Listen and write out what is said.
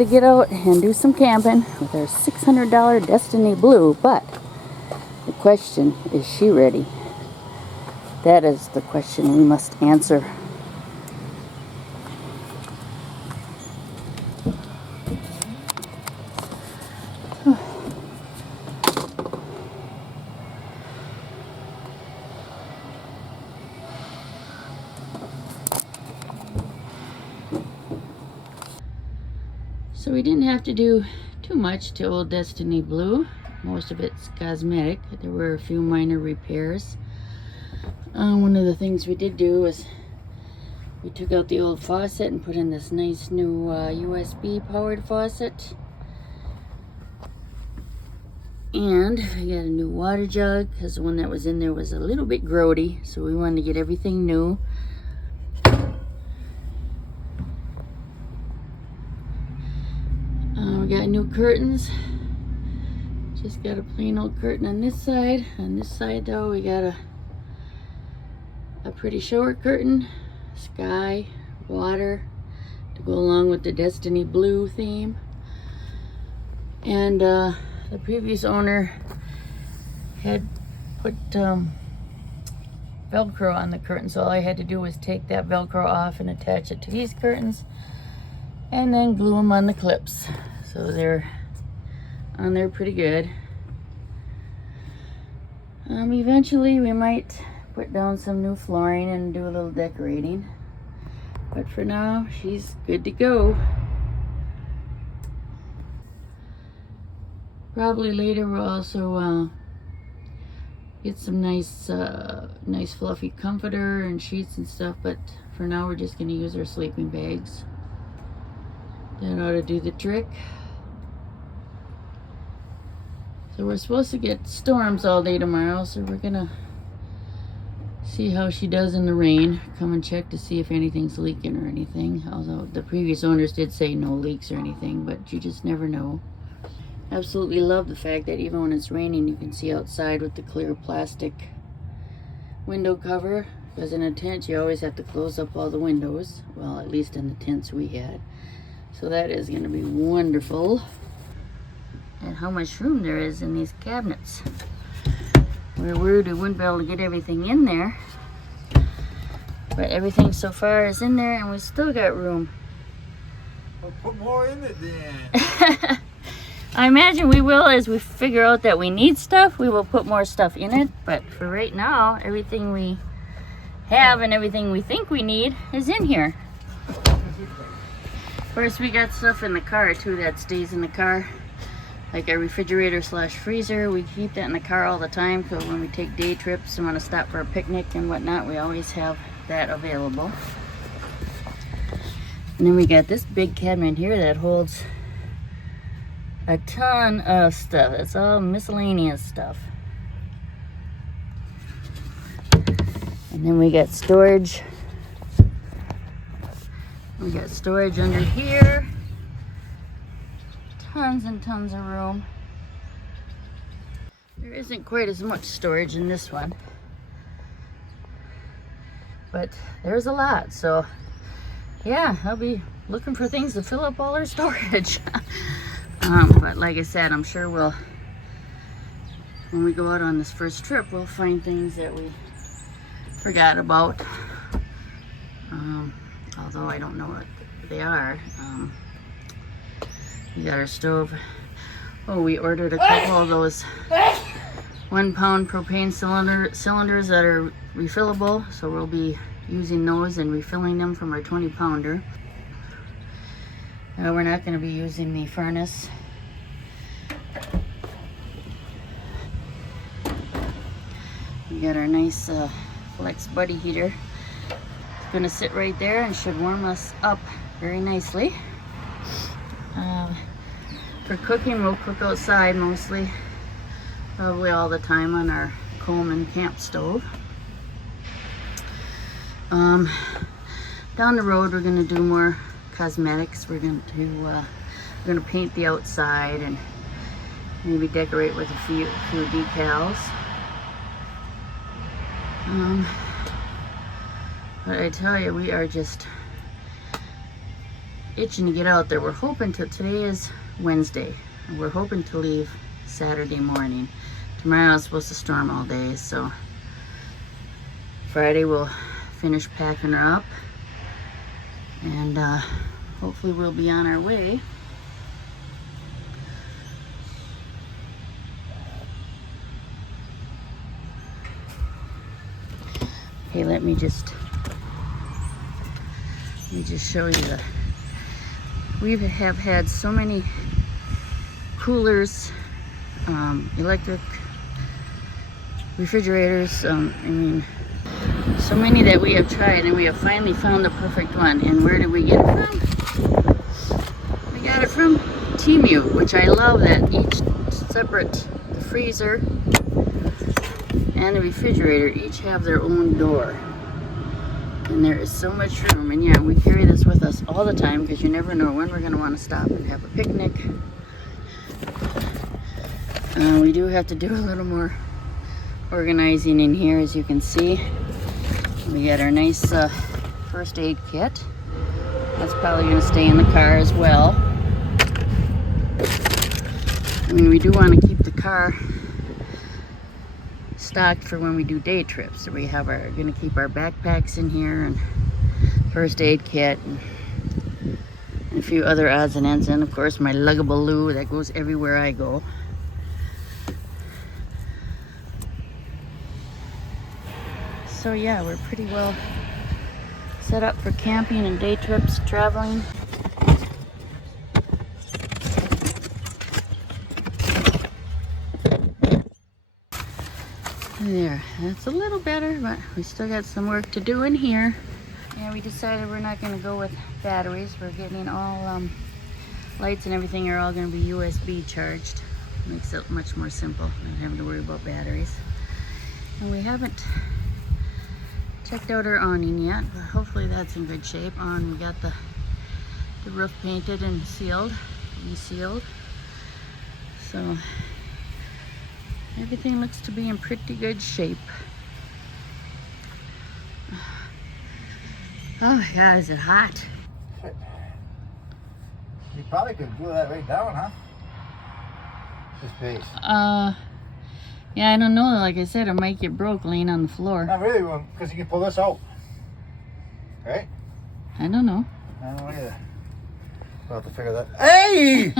to get out and do some camping with our $600 Destiny Blue, but the question, is she ready? That is the question we must answer. So we didn't have to do too much to old Destiny Blue. Most of it's cosmetic. There were a few minor repairs. One of the things we did do was we took out the old faucet and put in this nice new USB powered faucet. And I got a new water jug because the one that was in there was a little bit grody, so we wanted to get everything new. We got new curtains. Just got a plain old curtain on this side. On this side though, we got a pretty shower curtain, sky, water to go along with the Destiny Blue theme. And the previous owner had put Velcro on the curtain, so all I had to do was take that Velcro off and attach it to these curtains and then glue them on the clips. So they're on there pretty good. Eventually we might put down some new flooring and do a little decorating. But for now, she's good to go. Probably later we'll also get some nice fluffy comforter and sheets and stuff, but for now we're just gonna use our sleeping bags. That ought to do the trick. So we're supposed to get storms all day tomorrow, so we're gonna see how she does in the rain. Come and check to see if anything's leaking or anything. Although the previous owners did say no leaks or anything, but you just never know. Absolutely love the fact that even when it's raining, you can see outside with the clear plastic window cover. Because in a tent, you always have to close up all the windows. Well, at least in the tents we had. So that is going to be wonderful. And how much room there is in these cabinets. We were worried we wouldn't be able to get everything in there. But everything so far is in there and we still got room. Well, put more in it then. I imagine we will, as we figure out that we need stuff, we will put more stuff in it. But for right now, everything we have and everything we think we need is in here. Of course, we got stuff in the car too that stays in the car. Like our refrigerator / freezer, we keep that in the car all the time, because when we take day trips and want to stop for a picnic and whatnot, we always have that available. And then we got this big cabinet here that holds a ton of stuff. It's all miscellaneous stuff. And then we got storage. We got storage under here. Tons and tons of room. There isn't quite as much storage in this one, but there's a lot. So yeah, I'll be looking for things to fill up all our storage. But like I said, I'm sure when we go out on this first trip, we'll find things that we forgot about. Although I don't know what they are. We got our stove. Oh, we ordered a couple of those 1 pound propane cylinders that are refillable. So we'll be using those and refilling them from our 20 pounder. We're not going to be using the furnace. We got our nice Flex Buddy heater. It's going to sit right there and should warm us up very nicely. For cooking, we'll cook outside mostly, probably all the time on our Coleman camp stove. Down the road, we're going to do more cosmetics. We're going to paint the outside and maybe decorate with a few decals. But I tell you, we are just itching to get out there. We're hoping to, today is Wednesday, and we're hoping to leave Saturday morning. Tomorrow is supposed to storm all day, so Friday we'll finish packing her up, and hopefully we'll be on our way. Okay, let me just show you the, we have had so many coolers, electric refrigerators, I mean, so many that we have tried, and we have finally found the perfect one. And where did we get it from? We got it from Temu, which I love, that each separate, the freezer and the refrigerator each have their own door. And there is so much room. And yeah, we carry this with us all the time because you never know when we're going to want to stop and have a picnic. We do have to do a little more organizing in here, as you can see. We got our nice first aid kit. That's probably going to stay in the car as well. I mean, we do want to keep the car stocked for when we do day trips. So we have our, going to keep our backpacks in here, and first aid kit, and a few other odds and ends, and of course my luggable loo that goes everywhere I go. So yeah, we're pretty well set up for camping and day trips, traveling. There, that's a little better, but we still got some work to do in here. Yeah, we decided we're not going to go with batteries. We're getting all lights and everything are all going to be USB charged. Makes it much more simple than having to worry about batteries. And we haven't checked out our awning yet, but hopefully that's in good shape. We got the roof painted and sealed, resealed. So everything looks to be in pretty good shape. Oh my God, is it hot? You probably could glue that right down, huh? This base. Yeah, I don't know. Like I said, it might get broke laying on the floor. Not really, because you can pull this out. Right? I don't know. I don't know either. We'll have to figure that. Hey!